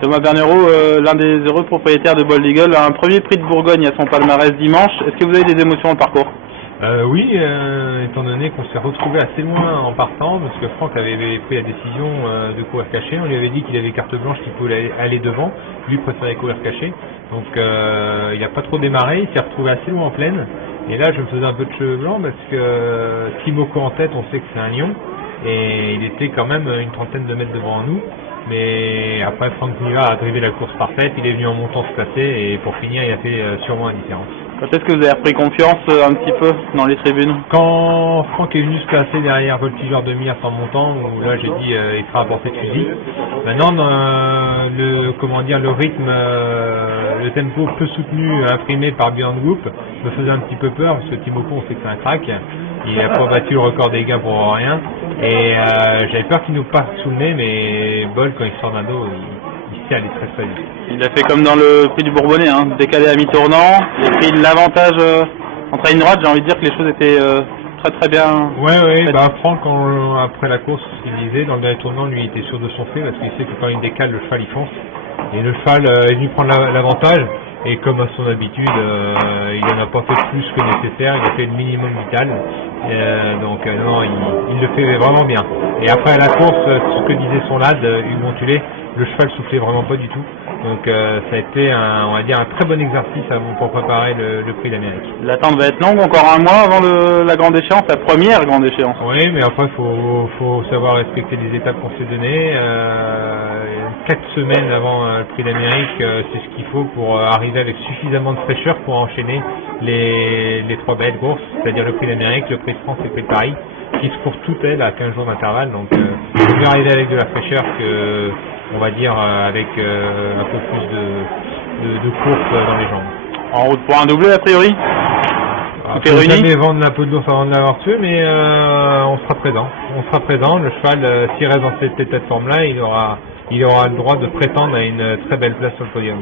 Thomas Bernero, l'un des heureux propriétaires de Bold Eagle, a un premier prix de Bourgogne à son palmarès dimanche. Est-ce que vous avez des émotions au parcours? Oui, étant donné qu'on s'est retrouvé assez loin en partant, parce que Franck avait pris la décision de courir caché. On lui avait dit qu'il avait carte blanche, qu'il pouvait aller devant. Lui préférait courir caché. Donc il n'a pas trop démarré, il s'est retrouvé assez loin en plaine. Et là, je me faisais un peu de cheveux blancs parce que Timoko en tête, on sait que c'est un lion. Et il était quand même une trentaine de mètres devant nous. Mais après, Franck Niva a drivé la course parfaite, il est venu en montant se placer et pour finir, il a fait sûrement la différence. Quand est-ce que vous avez repris confiance un petit peu dans les tribunes? Quand Franck est venu se placer derrière Voltigeur de Mire en montant, où là j'ai dit il sera à portée de fusil. Maintenant, le rythme, le tempo peu soutenu imprimé par Björn Goop me faisait un petit peu peur parce que Timoko, on sait que c'est un crack. Il n'a pas battu le record des gars pour rien. Et j'avais peur qu'il nous passe sous le nez, mais Bold, quand il sort d'un dos, il sait aller très très vite. Il a fait comme dans le prix du Bourbonnais, hein, décalé à mi-tournant, il a pris l'avantage entre la ligne droite. J'ai envie de dire que les choses étaient très très bien. Ouais, Franck, après la course, ce qu'il disait, dans le dernier tournant, lui, il était sûr de son fait, parce qu'il sait que quand il décale, le cheval, il fonce. Et le cheval est venu prendre l'avantage, et comme à son habitude, il n'en a pas fait plus que nécessaire, il a fait le minimum vital. Donc non, il le fait vraiment bien. Et après la course, ce que disait son lad, Hugues Montulé, le cheval soufflait vraiment pas du tout. Donc ça a été on va dire un très bon exercice pour préparer le prix d'Amérique. L'attente va être longue, encore un mois avant la grande échéance, la première grande échéance. Oui, mais après faut savoir respecter les étapes qu'on s'est données. 4 semaines avant le prix d'Amérique, c'est ce qu'il faut pour arriver avec suffisamment de fraîcheur pour enchaîner les 3 belles courses, c'est-à-dire le prix d'Amérique, le prix de France et le prix de Paris, qui se courent toutes elles à 15 jours d'intervalle. Donc il faut mieux arriver avec de la fraîcheur que, on va dire, avec un peu plus de course dans les jambes. En route pour un doublé a priori? Il ne faut jamais vendre la peau de l'ours avant de l'avoir tué, mais on sera présent. On sera présent. Le cheval, s'il reste dans cette état de forme-là, il aura le droit de prétendre à une très belle place sur le podium.